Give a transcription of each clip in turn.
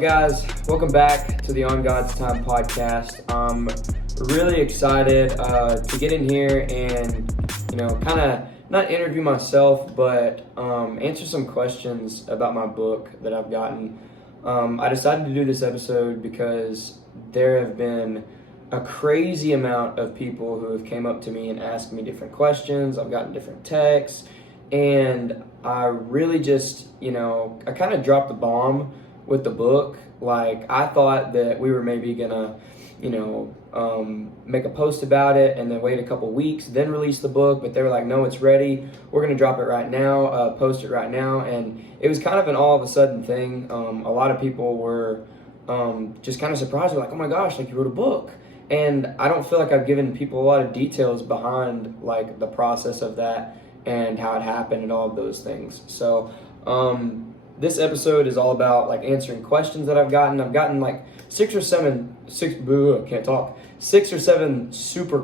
up, guys? Welcome back to the On God's Time podcast. I'm really excited to get in here and, kind of not interview myself, but answer some questions about my book that I've gotten. I decided to do this episode because there have been a crazy amount of people who have came up to me and asked me different questions. I've gotten different texts, and I really just, I kind of dropped the bomb with the book. Like, I thought that we were maybe gonna, make a post about it and then wait a couple weeks, then release the book. But they were like, no, it's ready. We're gonna drop it right now, post it right now. And it was kind of an all of a sudden thing. A lot of people were just kind of surprised. They're like, oh my gosh, like, you wrote a book. And I don't feel like I've given people a lot of details behind like the process of that and how it happened and all of those things. So this episode is all about like answering questions that I've gotten. I've gotten like six or seven super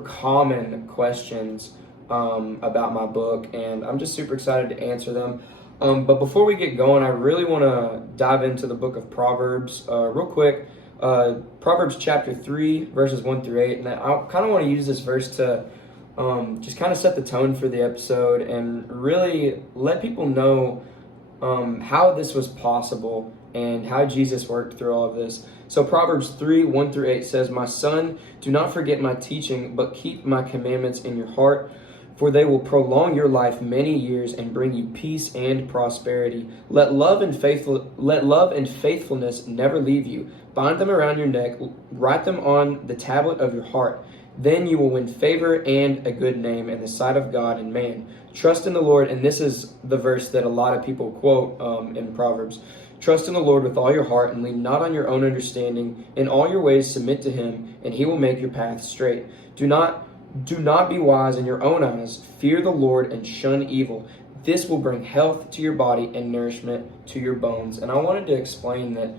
common questions about my book, and I'm just super excited to answer them. But before we get going, I really want to dive into the book of Proverbs real quick. Proverbs chapter 3, verses 1 through 8. And I kind of want to use this verse to just kind of set the tone for the episode and really let people know how this was possible and how Jesus worked through all of this. So Proverbs 3, 1 through 8 says, "My son, do not forget my teaching, but keep my commandments in your heart, for they will prolong your life many years and bring you peace and prosperity. Let love and faithfulness never leave you. Bind them around your neck, write them on the tablet of your heart. Then you will win favor and a good name in the sight of God and man. Trust in the Lord," and this is the verse that a lot of people quote in Proverbs. "Trust in the Lord with all your heart and lean not on your own understanding. In all your ways submit to him, and he will make your path straight. Do not be wise in your own eyes. Fear the Lord and shun evil. This will bring health to your body and nourishment to your bones." And I wanted to explain that,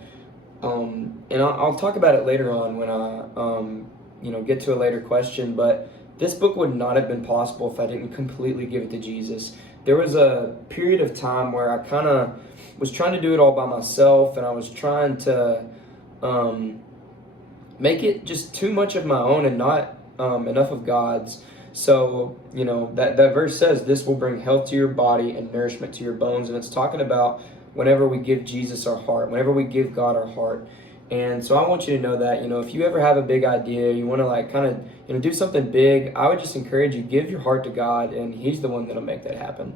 and I'll talk about it later on when I, get to a later question, but this book would not have been possible if I didn't completely give it to Jesus. There was a period of time where I kind of was trying to do it all by myself, and I was trying to make it just too much of my own and not enough of God's. So, that verse says, "This will bring health to your body and nourishment to your bones." And it's talking about whenever we give Jesus our heart, whenever we give God our heart. And so I want you to know that, if you ever have a big idea, you want to like kind of, do something big, I would just encourage you, give your heart to God, and he's the one that'll make that happen.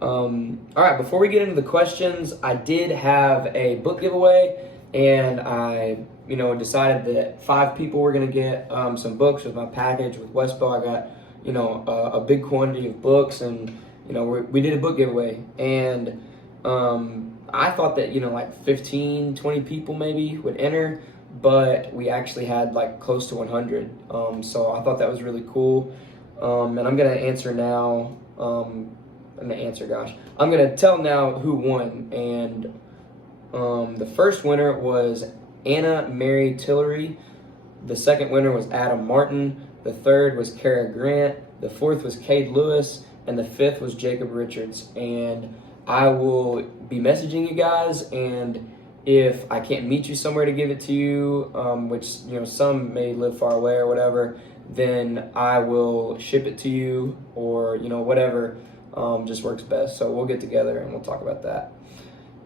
All right, before we get into the questions, I did have a book giveaway, and I, decided that 5 people were going to get some books with my package with Westbow. I got, a big quantity of books, and, we did a book giveaway. And I thought that, like 15, 20 people maybe would enter, but we actually had like close to 100. So I thought that was really cool. And I'm going to answer now. I'm going to tell now who won. And the first winner was Anna Mary Tillery. The second winner was Adam Martin. The third was Kara Grant. The fourth was Cade Lewis. And the fifth was Jacob Richards. And I will be messaging you guys, and if I can't meet you somewhere to give it to you, which, some may live far away or whatever, then I will ship it to you, or, whatever just works best. So we'll get together and we'll talk about that.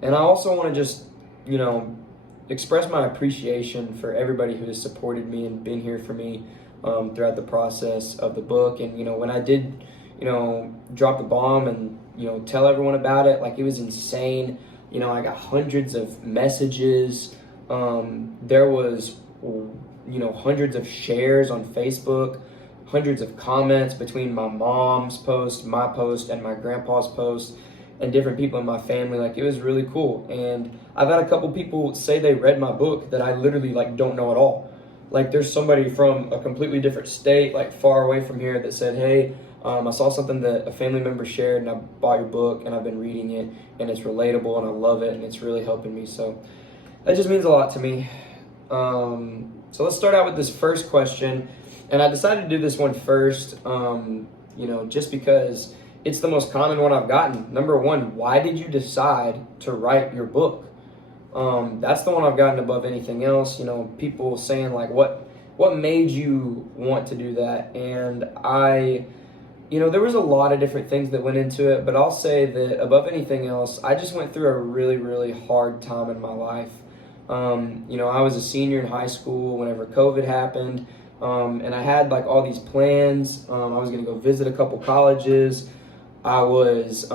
And I also want to just, express my appreciation for everybody who has supported me and been here for me throughout the process of the book. And, when I did, drop the bomb and, tell everyone about it, like, it was insane. I got hundreds of messages. There was, hundreds of shares on Facebook, hundreds of comments between my mom's post, my post, and my grandpa's post, and different people in my family. Like, it was really cool. And I've had a couple people say they read my book that I literally, like, don't know at all. Like, there's somebody from a completely different state, like, far away from here, that said, "Hey, I saw something that a family member shared, and I bought your book, and I've been reading it, and it's relatable, and I love it, and it's really helping me." So that just means a lot to me. So let's start out with this first question. And I decided to do this one first, just because it's the most common one I've gotten. Number one, why did you decide to write your book? That's the one I've gotten above anything else. You know, people saying like, what made you want to do that? And there was a lot of different things that went into it, but I'll say that above anything else, I just went through a really, really hard time in my life. I was a senior in high school whenever COVID happened, and I had like all these plans. I was going to go visit a couple colleges. I was,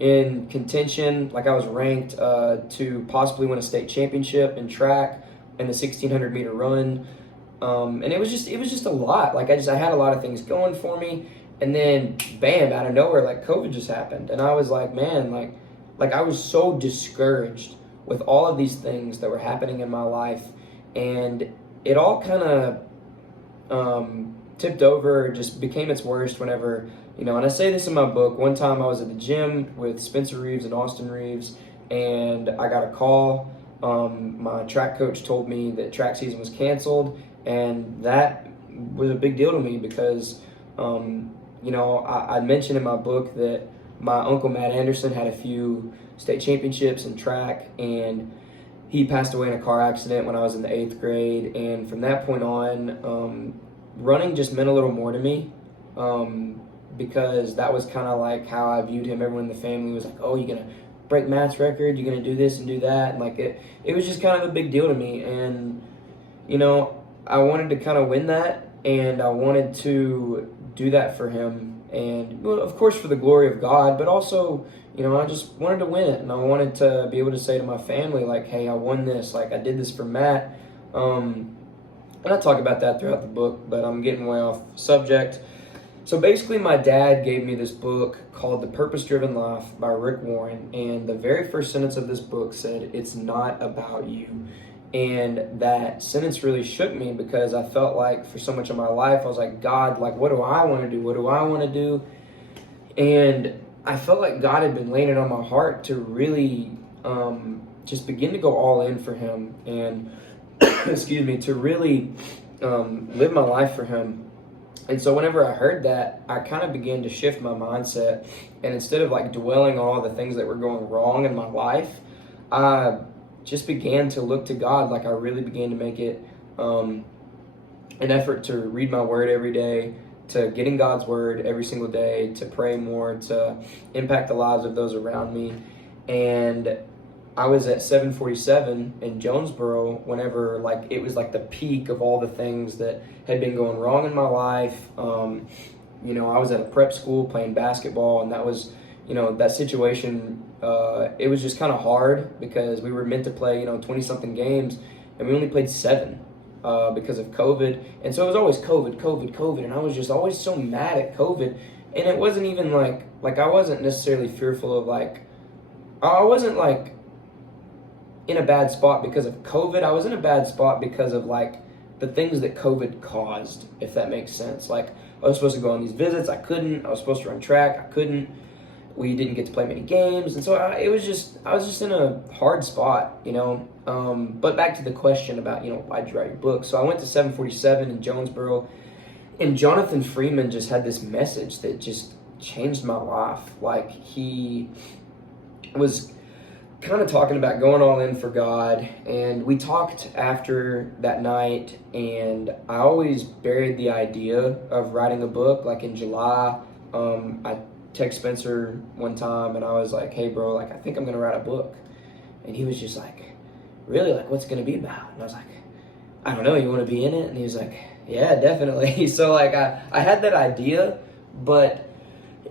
in contention, like I was ranked to possibly win a state championship in track and the 1600 meter run. And it was just a lot. Like I had a lot of things going for me, and then bam, out of nowhere, like COVID just happened, and I was like, man, like I was so discouraged with all of these things that were happening in my life, and it all kind of tipped over, just became its worst whenever, and I say this in my book. One time I was at the gym with Spencer Reeves and Austin Reeves, and I got a call. My track coach told me that track season was canceled, and that was a big deal to me because, I mentioned in my book that my uncle Matt Anderson had a few state championships in track, and he passed away in a car accident when I was in the 8th grade. And from that point on, running just meant a little more to me, because that was kind of like how I viewed him. Everyone in the family was like, oh, you're going to break Matt's record, you're going to do this and do that. And like it was just kind of a big deal to me. And, I wanted to kind of win that, and I wanted to do that for him. And, well, of course, for the glory of God, but also, I just wanted to win it. And I wanted to be able to say to my family, like, hey, I won this. Like, I did this for Matt. And I talk about that throughout the book, but I'm getting way off subject. So basically, my dad gave me this book called The Purpose-Driven Life by Rick Warren. And the very first sentence of this book said, it's not about you. And that sentence really shook me, because I felt like for so much of my life, I was like, God, like, what do I want to do? What do I want to do? And I felt like God had been laying it on my heart to really just begin to go all in for him, and to really live my life for him. And so whenever I heard that, I kind of began to shift my mindset, and instead of like dwelling on all the things that were going wrong in my life, I just began to look to God. Like I really began to make it an effort to read my word every day, to get in God's word every single day, to pray more, to impact the lives of those around me. And I was at 747 in Jonesboro whenever like it was like the peak of all the things that had been going wrong in my life. I was at a prep school playing basketball, and that was, that situation, it was just kind of hard because we were meant to play, 20-something games, and we only played 7 because of COVID. And so it was always COVID, and I was just always so mad at COVID. And it wasn't even like I wasn't necessarily fearful of I wasn't like in a bad spot because of COVID. I was in a bad spot because of like the things that COVID caused, if that makes sense. Like I was supposed to go on these visits, I couldn't. I was supposed to run track, I couldn't. We didn't get to play many games, and so I was just in a hard spot, But back to the question about, why'd you write your book? So I went to 747 in Jonesboro, and Jonathan Freeman just had this message that just changed my life. Like he was kind of talking about going all in for God, and we talked after that night, and I always buried the idea of writing a book. Like in July, I text Spencer one time, and I was like, hey bro, like I think I'm gonna write a book. And he was just like, really, like what's it gonna be about? And I was like, I don't know, you want to be in it? And he was like, yeah, definitely. So like I had that idea, but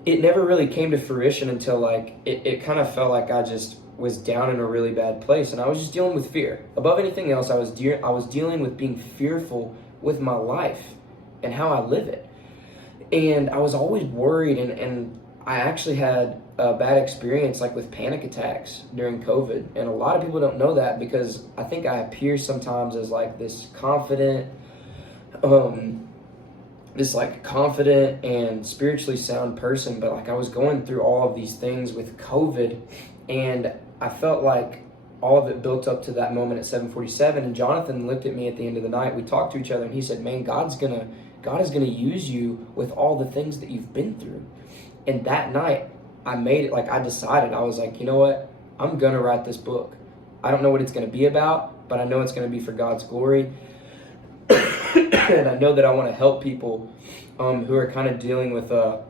it never really came to fruition until like it kind of felt like I just was down in a really bad place, and I was just dealing with fear. Above anything else, I was dealing with being fearful with my life and how I live it. And I was always worried, and I actually had a bad experience like with panic attacks during COVID. And a lot of people don't know that, because I think I appear sometimes as like this confident and spiritually sound person, but like I was going through all of these things with COVID, and I felt like all of it built up to that moment at 747. And Jonathan looked at me at the end of the night. We talked to each other, and he said, man, God is gonna use you with all the things that you've been through. And that night I made it, like I decided, I was like, you know what? I'm gonna write this book. I don't know what it's gonna be about, but I know it's gonna be for God's glory. And I know that I want to help people who are kind of dealing with a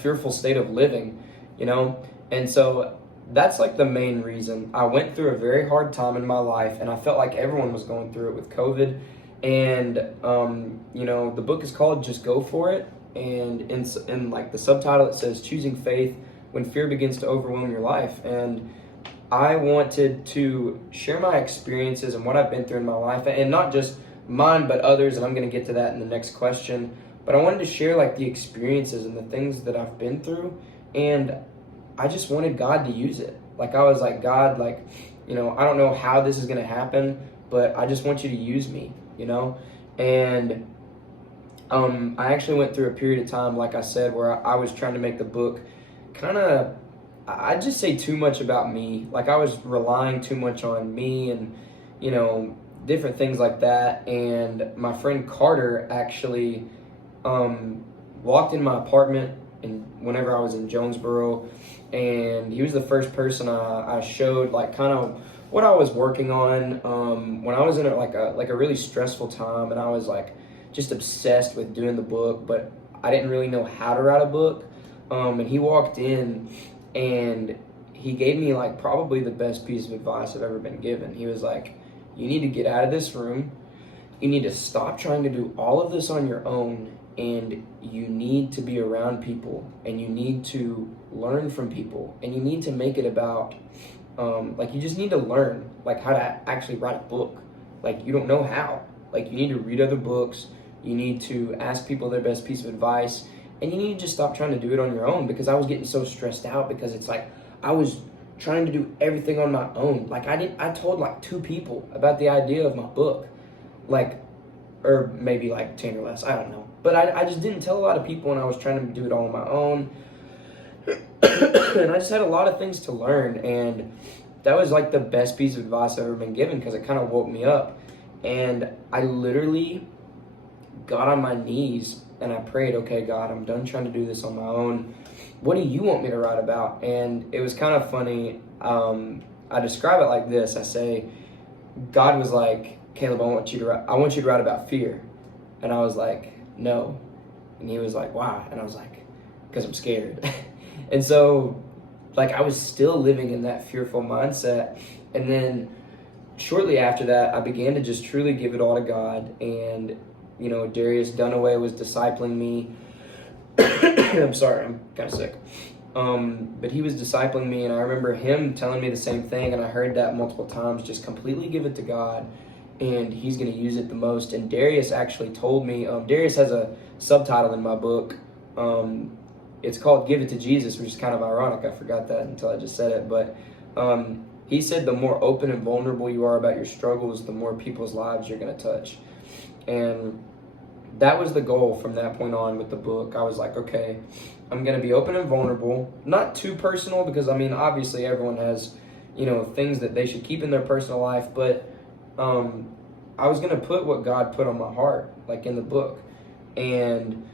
fearful state of living, you know? And so that's like the main reason. I went through a very hard time in my life, and I felt like everyone was going through it with COVID. And, you know, the book is called Just Go For It. And in like the subtitle, it says Choosing Faith When Fear Begins to Overwhelm Your Life. And I wanted to share my experiences and what I've been through in my life, and not just mine, but others. And I'm going to get to that in the next question. But I wanted to share like the experiences and the things that I've been through. And I just wanted God to use it. Like I was like, God, like, you know, I don't know how this is going to happen, but I just want you to use me, you know? And I actually went through a period of time, like I said, where I was trying to make the book kind of, I'd just say too much about me. Like I was relying too much on me and, you know, different things like that. And my friend Carter actually walked in my apartment whenever I was in Jonesboro, and he was the first person I showed like kind of what I was working on when I was in a really stressful time, and I was like just obsessed with doing the book, but I didn't really know how to write a book. And he walked in and he gave me like probably the best piece of advice I've ever been given. He was like, you need to get out of this room. You need to stop trying to do all of this on your own, and you need to be around people, and you need to learn from people, and you need to make it about, like you just need to learn like how to actually write a book. Like you don't know how. Like you need to read other books, you need to ask people their best piece of advice, and you need to just stop trying to do it on your own, because I was getting so stressed out because it's like I was trying to do everything on my own. Like I told like 2 people about the idea of my book, like, or maybe like 10 or less, I don't know. But I just didn't tell a lot of people, and I was trying to do it all on my own. And I just had a lot of things to learn, and that was like the best piece of advice I've ever been given, because it kind of woke me up. And I literally got on my knees and I prayed, okay, God, I'm done trying to do this on my own. What do you want me to write about? And it was kind of funny. I describe it like this. I say, God was like, Caleb, I want you to write about fear. And I was like, no. And he was like, why? And I was like, because I'm scared. And so like I was still living in that fearful mindset. And then shortly after that, I began to just truly give it all to God. And, you know, Darius Dunaway was discipling me. I'm sorry, I'm kind of sick. But he was discipling me, and I remember him telling me the same thing, and I heard that multiple times, just completely give it to God, and he's going to use it the most. And Darius actually told me, Darius has a subtitle in my book. It's called Give It to Jesus, which is kind of ironic. I forgot that until I just said it. But he said the more open and vulnerable you are about your struggles, the more people's lives you're going to touch. And that was the goal from that point on with the book. I was like, okay, I'm going to be open and vulnerable, not too personal, because I mean, obviously everyone has, you know, things that they should keep in their personal life, but I was going to put what God put on my heart, like in the book, and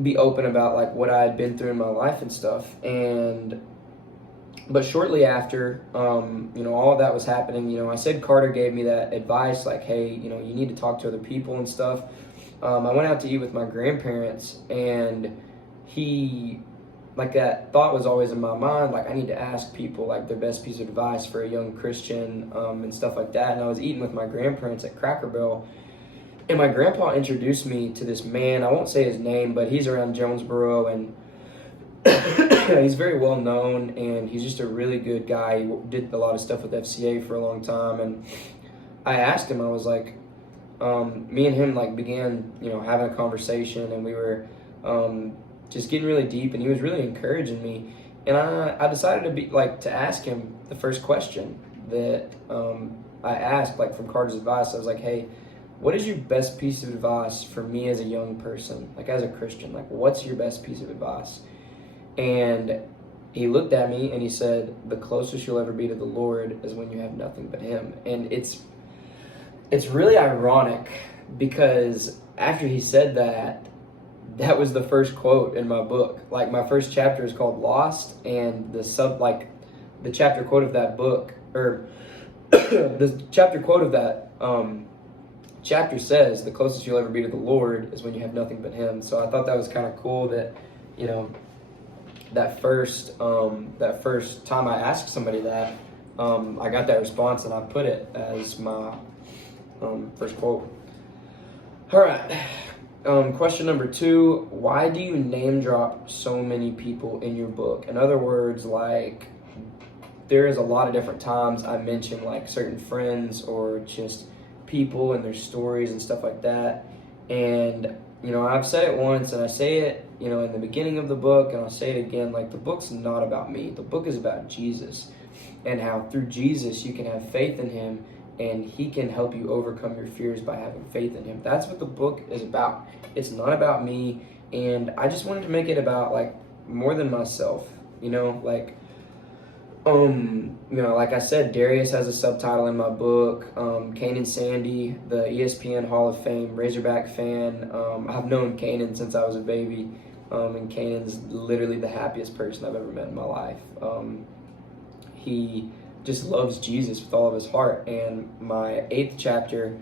be open about like what I had been through in my life and stuff. But shortly after, you know, all of that was happening, you know, I said Carter gave me that advice, like, hey, you know, you need to talk to other people and stuff. I went out to eat with my grandparents, and that thought was always in my mind, like, I need to ask people, like, their best piece of advice for a young Christian, and stuff like that. And I was eating with my grandparents at Cracker Barrel, and my grandpa introduced me to this man. I won't say his name, but he's around Jonesboro, and he's very well known, and he's just a really good guy. He did a lot of stuff with FCA for a long time. And I asked him, I was like, me and him like began, you know, having a conversation, and we were just getting really deep, and he was really encouraging me. And I decided to ask him the first question that I asked, like, from Carter's advice. I was like, hey, what is your best piece of advice for me as a young person, like as a Christian? Like, what's your best piece of advice? And he looked at me and he said, the closest you'll ever be to the Lord is when you have nothing but him. And it's really ironic, because after he said that, that was the first quote in my book. Like, my first chapter is called Lost, and the chapter quote of that book, or the chapter quote of that chapter says, the closest you'll ever be to the Lord is when you have nothing but Him. So I thought that was kind of cool that, you know, that first time I asked somebody that, I got that response, and I put it as my first quote. All right. Question number 2, why do you name drop so many people in your book? In other words, like, there is a lot of different times I mention like certain friends or just people and their stories and stuff like that. And, you know, I've said it once, and I say it, you know, in the beginning of the book, and I'll say it again, like, the book's not about me. The book is about Jesus, and how through Jesus you can have faith in Him, and He can help you overcome your fears by having faith in Him. That's what the book is about. It's not about me, and I just wanted to make it about, like, more than myself, you know, like, you know, like I said, Darius has a subtitle in my book. Kane and Sandy, the ESPN Hall of Fame Razorback fan. I've known Kanan since I was a baby, and Kanan's literally the happiest person I've ever met in my life. He just loves Jesus with all of his heart. And my 8th chapter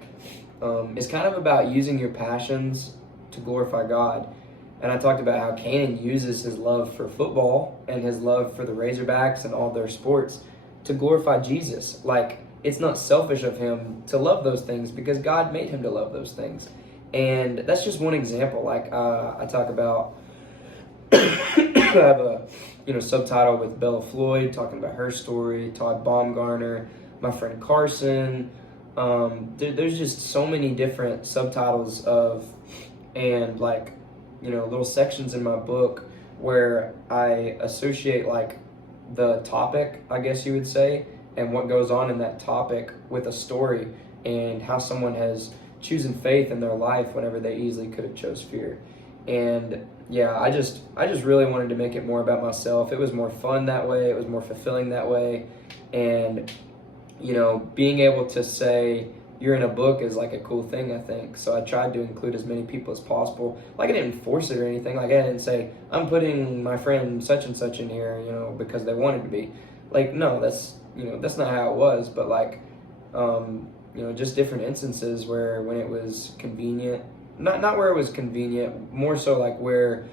is kind of about using your passions to glorify God. And I talked about how Kanan uses his love for football and his love for the Razorbacks and all their sports to glorify Jesus. Like, it's not selfish of him to love those things because God made him to love those things. And that's just one example. Like, I talk about, I have a, you know, subtitle with Bella Floyd, talking about her story, Todd Baumgartner, my friend Carson. There's just so many different subtitles of, and like, you know, little sections in my book where I associate like the topic, I guess you would say, and what goes on in that topic with a story, and how someone has chosen faith in their life whenever they easily could have chose fear. And yeah, I just really wanted to make it more about myself. It was more fun that way. It was more fulfilling that way. And, you know, being able to say you're in a book is like a cool thing, I think. So I tried to include as many people as possible. Like, I didn't force it or anything. Like, I didn't say, I'm putting my friend such and such in here, you know, because they wanted to be. Like, no, that's, you know, that's not how it was. But like, you know, just different instances where when it was convenient, not where it was convenient, more so like where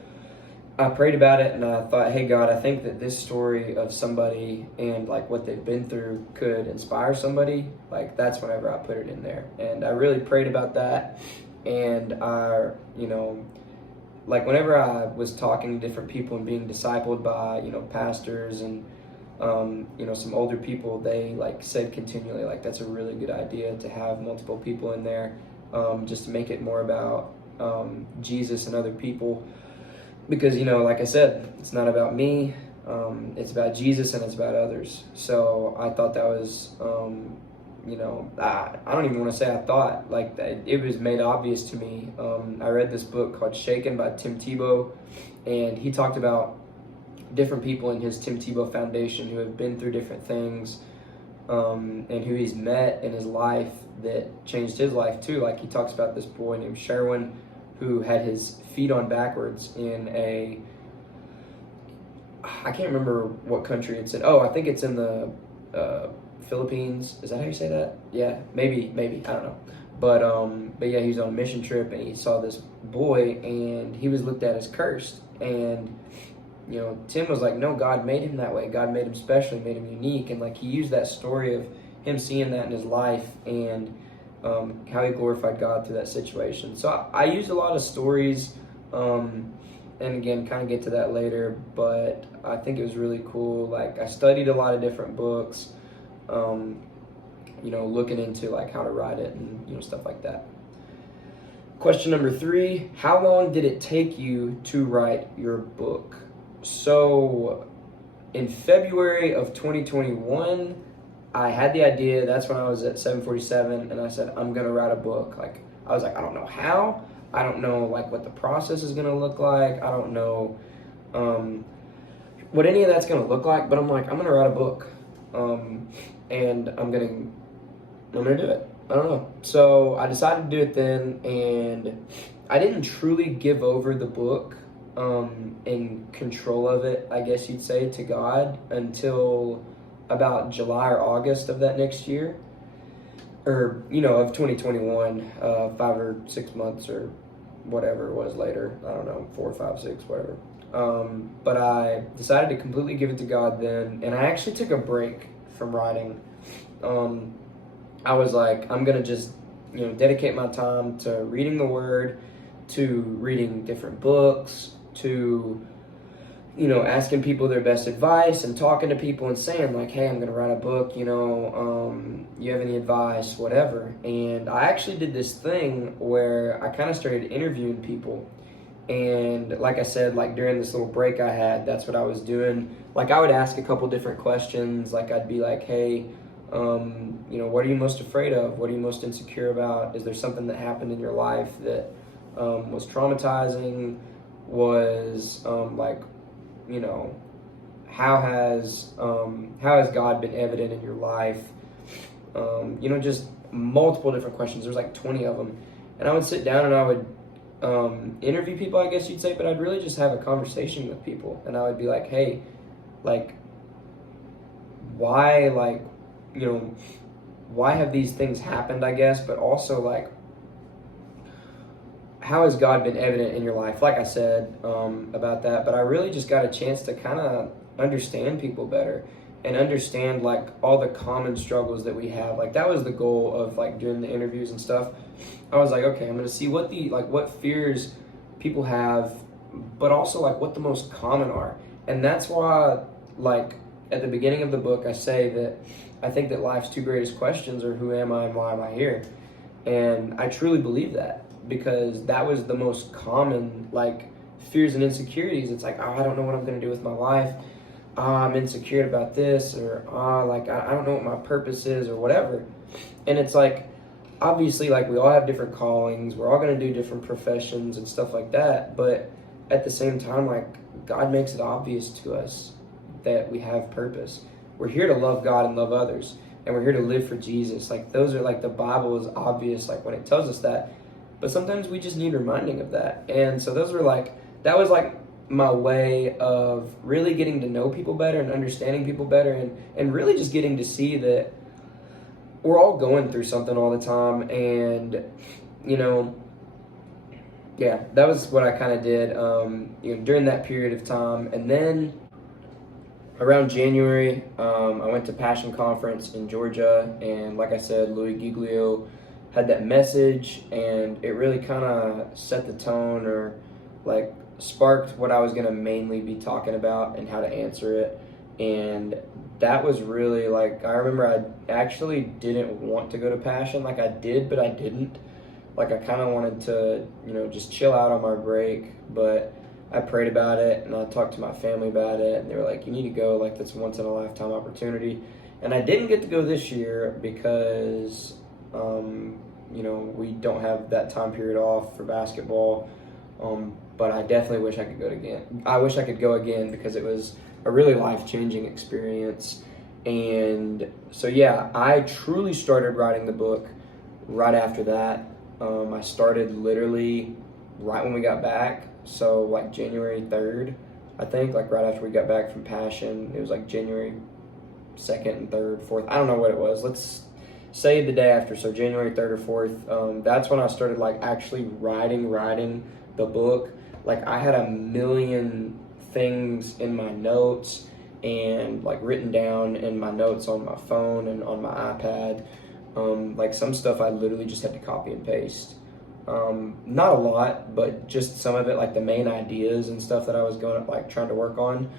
I prayed about it and I thought, hey God, I think that this story of somebody and like what they've been through could inspire somebody. Like, that's whenever I put it in there. And I really prayed about that. And I, you know, like whenever I was talking to different people and being discipled by, you know, pastors and, you know, some older people, they like said continually, like, that's a really good idea to have multiple people in there, just to make it more about Jesus and other people. Because, you know, like I said, it's not about me, it's about Jesus and it's about others. So I thought that was, you know, I don't even want to say I thought, like, it was made obvious to me. I read this book called Shaken by Tim Tebow, and he talked about different people in his Tim Tebow Foundation who have been through different things, and who he's met in his life that changed his life too. Like, he talks about this boy named Sherwin who had his feet on backwards in a, I can't remember what country it's in. Oh, I think it's in the Philippines. Is that how you say that? Yeah, maybe, I don't know. But yeah, he was on a mission trip and he saw this boy and he was looked at as cursed. And, you know, Tim was like, no, God made him that way. God made him special, made him unique. And like, he used that story of him seeing that in his life and how he glorified God through that situation. So I used a lot of stories, and again, kind of get to that later, but I think it was really cool. Like, I studied a lot of different books, you know, looking into like how to write it and, you know, stuff like that. Question number 3, how long did it take you to write your book? So in February of 2021, I had the idea. That's when I was at 747, and I said, I'm gonna write a book. Like, I was like, I don't know how. I don't know like what the process is gonna look like. I don't know what any of that's gonna look like. But I'm like, I'm gonna write a book, and I'm gonna do it. I don't know. So I decided to do it then, and I didn't truly give over the book in control of it, I guess you'd say, to God until about July or August of that next year, or of 2021, 5 or 6 months or whatever it was later. I don't know, 4, 5, 6, whatever. But I decided to completely give it to God then, and I actually took a break from writing. I was like, I'm gonna just dedicate my time to reading the Word, to reading different books, to asking people their best advice and talking to people and saying like, hey, I'm going to write a book, you have any advice, whatever. And I actually did this thing where I kind of started interviewing people. And like I said, like during this little break I had, that's what I was doing. Like I would ask a couple different questions. Like I'd be like, hey, what are you most afraid of? What are you most insecure about? Is there something that happened in your life that was traumatizing? Was how has God been evident in your life? Just multiple different questions. There's like 20 of them. And I would sit down and I would interview people, I guess you'd say, but I'd really just have a conversation with people. And I would be like, hey, like, why, why have these things happened, I guess, but also, like, how has God been evident in your life? Like I said about that, but I really just got a chance to kind of understand people better and understand like all the common struggles that we have. Like that was the goal of like doing the interviews and stuff. I was like, okay, I'm gonna see what fears people have, but also like what the most common are. And that's why like at the beginning of the book I say that I think that life's two greatest questions are who am I and why am I here? And I truly believe that, because that was the most common like fears and insecurities. It's like, oh, I don't know what I'm going to do with my life. I'm insecure about this, or I don't know what my purpose is or whatever. And it's like, obviously, like we all have different callings. We're all going to do different professions and stuff like that. But at the same time, like God makes it obvious to us that we have purpose. We're here to love God and love others. And we're here to live for Jesus. Like those are like, the Bible is obvious like when it tells us that. But sometimes we just need reminding of that. And so those were like, that was like my way of really getting to know people better and understanding people better, and really just getting to see that we're all going through something all the time. And, yeah, that was what I kind of did, during that period of time. And then around January, I went to Passion Conference in Georgia. And like I said, Louis Giglio had that message, and it really kind of set the tone, or like sparked what I was going to mainly be talking about and how to answer it. And that was really like, I remember I actually didn't want to go to Passion. Like I did, but I didn't. Like I kind of wanted to, just chill out on my break, but I prayed about it and I talked to my family about it, and they were like, you need to go, like that's once in a lifetime opportunity. And I didn't get to go this year because we don't have that time period off for basketball. But I definitely wish I could go again. I wish I could go again because it was a really life-changing experience. And so, yeah, I truly started writing the book right after that. I started literally right when we got back. So like January 3rd, I think, like right after we got back from Passion. It was like January 2nd and 3rd, 4th. I don't know what it was. Let's say the day after. So January 3rd or 4th. That's when I started like actually writing the book. Like I had a million things in my notes and like written down in my notes on my phone and on my iPad. Like some stuff I literally just had to copy and paste. Not a lot, but just some of it, like the main ideas and stuff that I was trying to work on.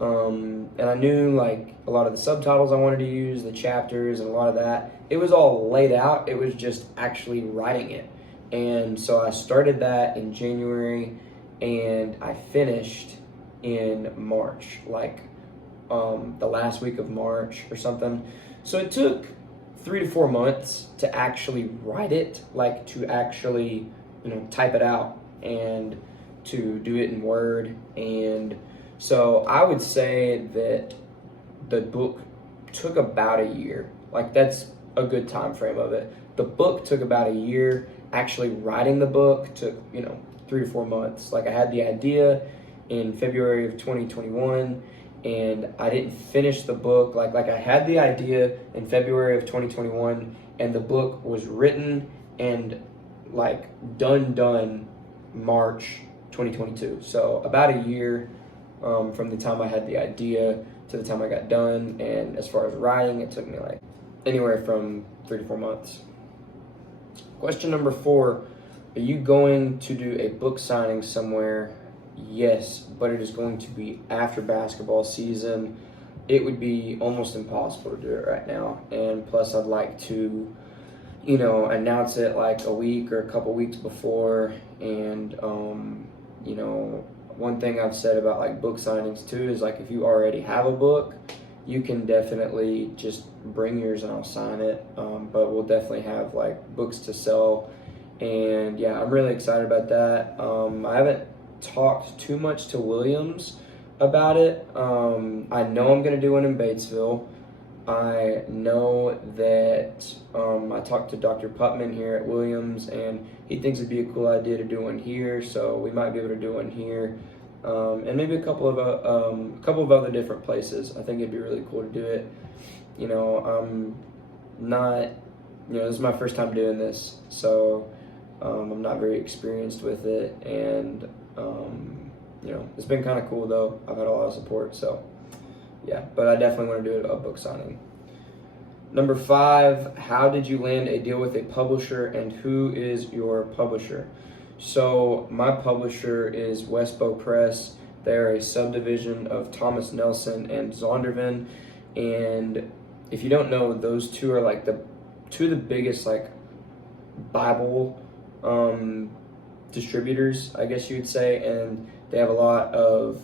And I knew like a lot of the subtitles I wanted to use, the chapters and a lot of that. It was all laid out. It was just actually writing it. And so I started that in January and I finished in March, like the last week of March or something. So it took 3 to 4 months to actually write it, like to actually, type it out and to do it in Word. And so I would say that the book took about a year. Like that's a good time frame of it. The book took about a year. Actually writing the book took, 3 to 4 months. Like I had the idea in February of 2021, and I didn't finish the book. Like I had the idea in February of 2021, and the book was written and like done March 2022. So about a year from the time I had the idea to the time I got done. And as far as writing, it took me like anywhere from 3 to 4 months. Question number 4, are you going to do a book signing somewhere? Yes, but it is going to be after basketball season. It would be almost impossible to do it right now. And plus I'd like to, announce it like a week or a couple weeks before. And, one thing I've said about like book signings too is like if you already have a book, you can definitely just bring yours and I'll sign it. But we'll definitely have like books to sell. And yeah, I'm really excited about that. I haven't talked too much to Williams about it. I know I'm gonna do one in Batesville. I know that I talked to Dr. Putman here at Williams, and he thinks it'd be a cool idea to do one here, so we might be able to do one here, and maybe a couple of other different places. I think it'd be really cool to do it. I'm not, this is my first time doing this, so I'm not very experienced with it, and it's been kind of cool though. I've had a lot of support, so yeah, but I definitely want to do a book signing. Number 5, how did you land a deal with a publisher, and who is your publisher? So my publisher is Westbow Press. They're a subdivision of Thomas Nelson and Zondervan, and if you don't know, those two are like two of the biggest like Bible distributors, I guess you would say, and they have a lot of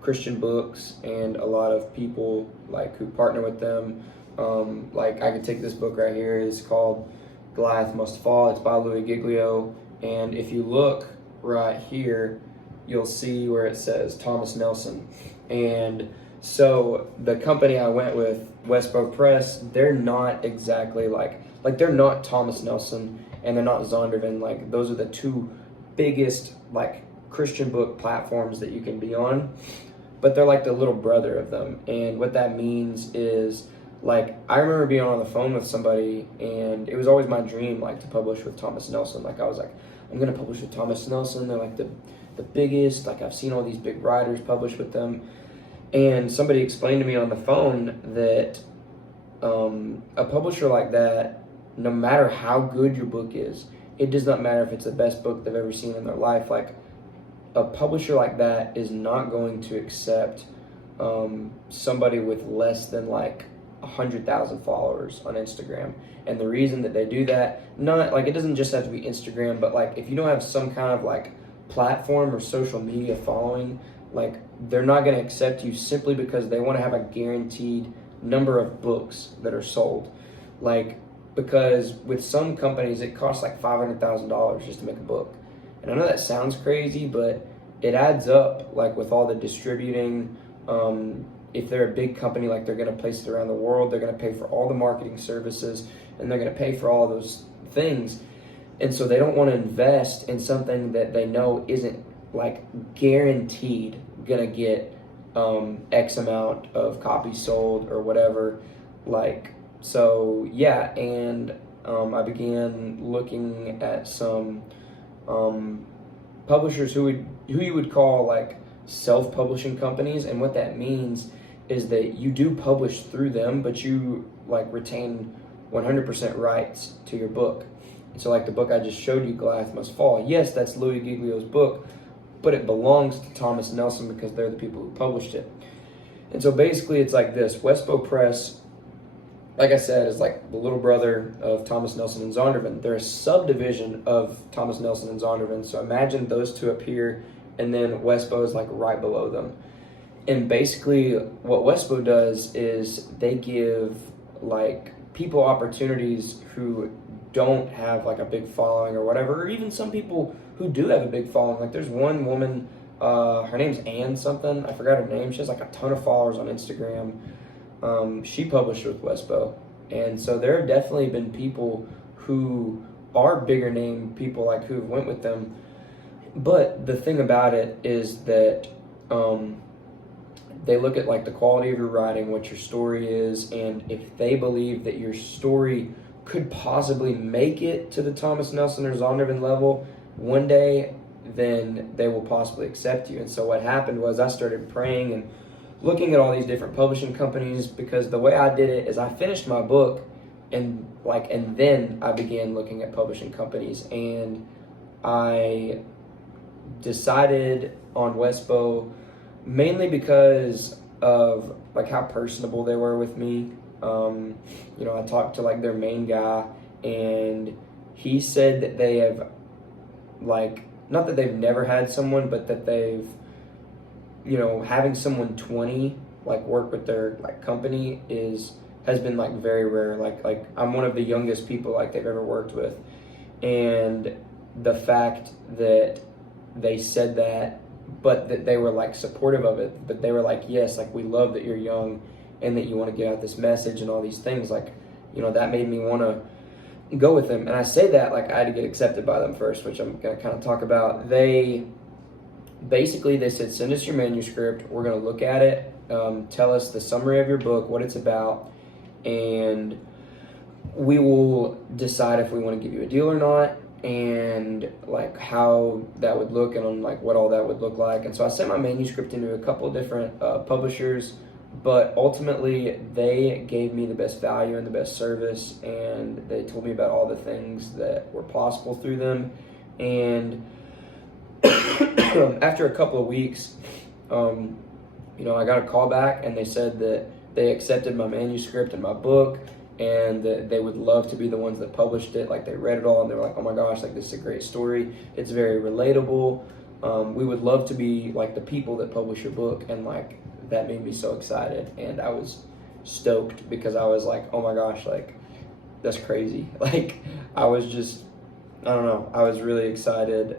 Christian books and a lot of people like who partner with them. Like I could take this book right here. It's called Goliath Must Fall. It's by Louis Giglio, and if you look right here, you'll see where it says Thomas Nelson. And so the company I went with, Westbow Press, they're not exactly like they're not Thomas Nelson and they're not Zondervan. Like those are the two biggest like Christian book platforms that you can be on, but they're like the little brother of them. And what that means is, like, I remember being on the phone with somebody, and it was always my dream like to publish with Thomas Nelson. Like I was like, I'm gonna publish with Thomas Nelson. They're like the biggest. Like I've seen all these big writers publish with them. And somebody explained to me on the phone that a publisher like that, no matter how good your book is, it does not matter if it's the best book they've ever seen in their life. Like a publisher like that is not going to accept somebody with less than like 100,000 followers on Instagram. And the reason that they do that, not like it doesn't just have to be Instagram, but like if you don't have some kind of like platform or social media following, like they're not going to accept you simply because they want to have a guaranteed number of books that are sold. Like, because with some companies it costs like $500,000 just to make a book. And I know that sounds crazy, but it adds up. Like with all the distributing, if they're a big company, like they're going to place it around the world, they're going to pay for all the marketing services, and they're going to pay for all those things. And so they don't want to invest in something that they know isn't like guaranteed going to get X amount of copies sold or whatever. Like, so yeah, and I began looking at some publishers who you would call like self-publishing companies. And what that means is that you do publish through them, but you like retain 100% rights to your book. And so like the book I just showed you, Goliath Must Fall, yes, that's Louis Giglio's book, but it belongs to Thomas Nelson because they're the people who published it. And so basically it's like this. Westbow Press, like I said, is like the little brother of Thomas Nelson and Zondervan. They're a subdivision of Thomas Nelson and Zondervan. So imagine those two up here, and then Westbow is like right below them. And basically what Westbow does is they give like people opportunities who don't have like a big following or whatever, or even some people who do have a big following. Like there's one woman, her name's Ann something, I forgot her name. She has like a ton of followers on Instagram. She published with Westbow. And so there have definitely been people who are bigger name people like who went with them. But the thing about it is that they look at like the quality of your writing, what your story is, and if they believe that your story could possibly make it to the Thomas Nelson or Zondervan level one day, then they will possibly accept you. And so what happened was I started praying and looking at all these different publishing companies, because the way I did it is I finished my book and then I began looking at publishing companies, and I decided on Westbow mainly because of like how personable they were with me. I talked to like their main guy, and he said that they have like, not that they've never had someone, but that they've, having someone 20 like work with their like company has been like very rare. Like I'm one of the youngest people like they've ever worked with, and the fact that they said that, but that they were like supportive of it, but they were like, yes, like we love that you're young and that you want to get out this message and all these things, like, that made me want to go with them. And I say that like I had to get accepted by them first, which I'm going to kind of talk about. They said, send us your manuscript, we're going to look at it, tell us the summary of your book, what it's about, and we will decide if we want to give you a deal or not, and like how that would look, and on like what all that would look like. And so I sent my manuscript into a couple different publishers, but ultimately they gave me the best value and the best service, and they told me about all the things that were possible through them. And after a couple of weeks, I got a call back, and they said that they accepted my manuscript and my book, and that they would love to be the ones that published it. Like they read it all, and they were like, oh my gosh, like this is a great story. It's very relatable. We would love to be like the people that publish your book. And like, that made me so excited. And I was stoked, because I was like, oh my gosh, like that's crazy. Like I was just, I don't know, I was really excited.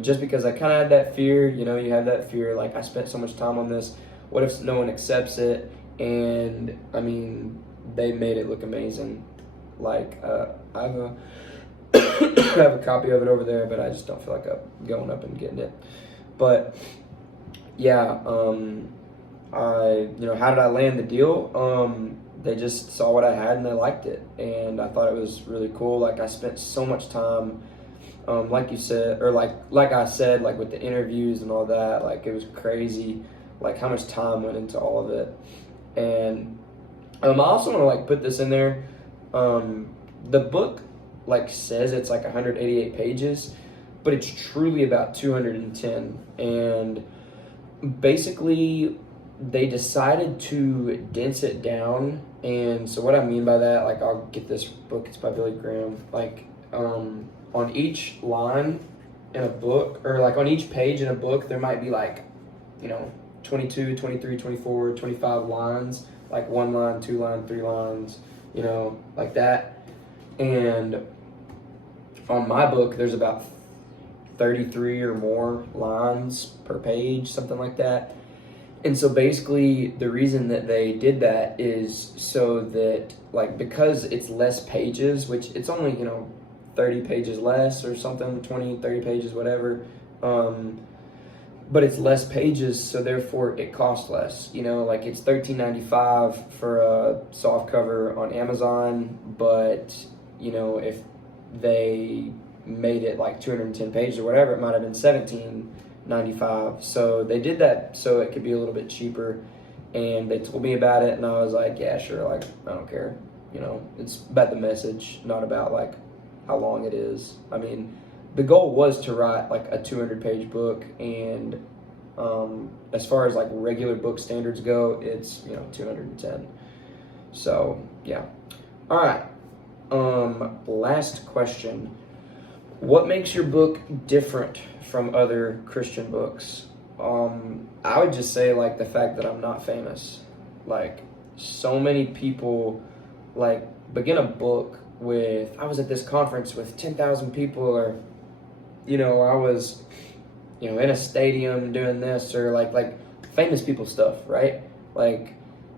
Just because I kind of had that fear, you have that fear, like I spent so much time on this, what if no one accepts it? And I mean, they made it look amazing. Like I have a I have a copy of it over there, but I just don't feel like going up and getting it. But yeah, how did I land the deal? They just saw what I had and they liked it, and I thought it was really cool. Like I spent so much time, like you said, or like I said, like with the interviews and all that. Like it was crazy, like how much time went into all of it. And I also want to like put this in there. The book like says it's like 188 pages, but it's truly about 210. And basically they decided to dense it down. And so what I mean by that, like I'll get this book, it's by Billy Graham. Like on each line in a book, or like on each page in a book, there might be like 22, 23, 24, 25 lines, like 1 line, 2 line, 3 lines, like that. And on my book, there's about 33 or more lines per page, something like that. And so basically the reason that they did that is so that, like, because it's less pages, which it's only, 30 pages less or something, 20, 30 pages, whatever. But it's less pages, so therefore it costs less. Like it's $13.95 for a soft cover on Amazon, but if they made it like 210 pages or whatever, it might have been $17.95. So they did that so it could be a little bit cheaper, and they told me about it, and I was like, yeah, sure, like I don't care. It's about the message, not about like how long it is. I mean, the goal was to write like a 200-page book, and as far as like regular book standards go, it's 210. So yeah. All right. Last question. What makes your book different from other Christian books? I would just say like the fact that I'm not famous. Like so many people like begin a book with, I was at this conference with 10,000 people, or I was in a stadium doing this, or like famous people stuff, right? Like,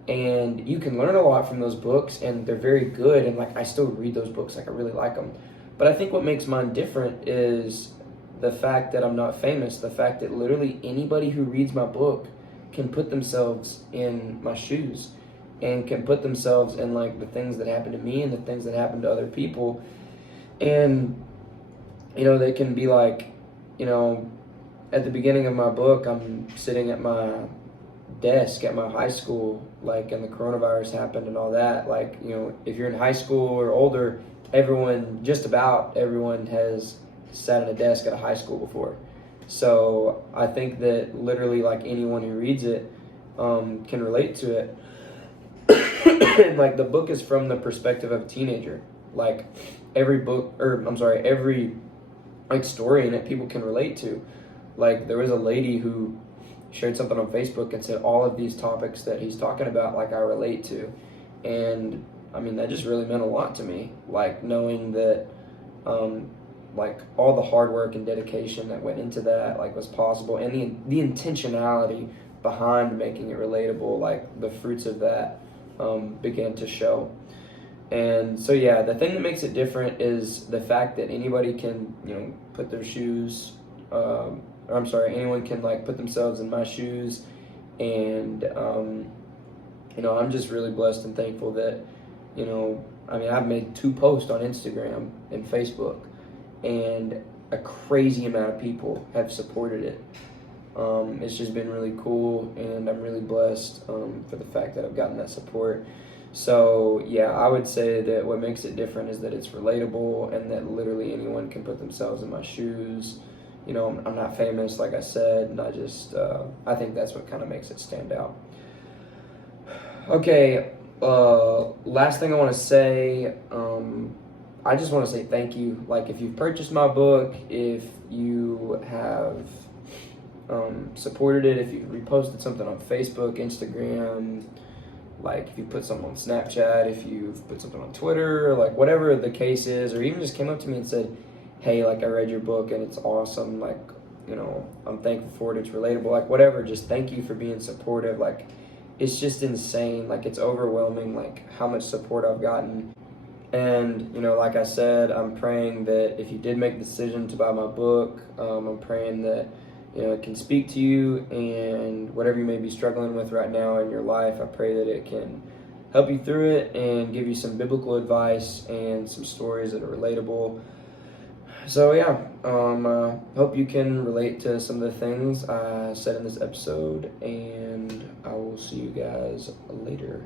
and you can learn a lot from those books, and they're very good, and like I still read those books, like I really like them. But I think what makes mine different is the fact that I'm not famous, the fact that literally anybody who reads my book can put themselves in my shoes and can put themselves in like the things that happen to me and the things that happen to other people. And, they can be like, at the beginning of my book, I'm sitting at my desk at my high school, like, and the coronavirus happened and all that. Like, if you're in high school or older, just about everyone has sat at a desk at a high school before. So I think that literally, like, anyone who reads it can relate to it. And like, the book is from the perspective of a teenager. Like, every like story in it people can relate to. Like, there was a lady who shared something on Facebook and said all of these topics that he's talking about, like, I relate to. And I mean, that just really meant a lot to me, like, knowing that like, all the hard work and dedication that went into that, like, was possible, and the intentionality behind making it relatable, like, the fruits of that began to show. And so, yeah, the thing that makes it different is the fact that anybody can, put their shoes, anyone can, like, put themselves in my shoes. And, I'm just really blessed and thankful that, I've made 2 posts on Instagram and Facebook, and a crazy amount of people have supported it. It's just been really cool, and I'm really blessed for the fact that I've gotten that support. So, yeah, I would say that what makes it different is that it's relatable and that literally anyone can put themselves in my shoes. I'm not famous, like I said, and I think that's what kind of makes it stand out. Okay, last thing I want to say, I just want to say thank you. Like, if you've purchased my book, if you have supported it, if you've reposted something on Facebook, Instagram, like, if you put something on Snapchat, if you've put something on Twitter, like, whatever the case is, or even just came up to me and said, hey, like, I read your book and it's awesome, like, I'm thankful for it, it's relatable, like, whatever, just thank you for being supportive. Like, it's just insane, like, it's overwhelming, like, how much support I've gotten. And, like I said, I'm praying that if you did make the decision to buy my book, I'm praying that, it can speak to you, and whatever you may be struggling with right now in your life, I pray that it can help you through it and give you some biblical advice and some stories that are relatable. So, yeah, hope you can relate to some of the things I said in this episode, and I will see you guys later.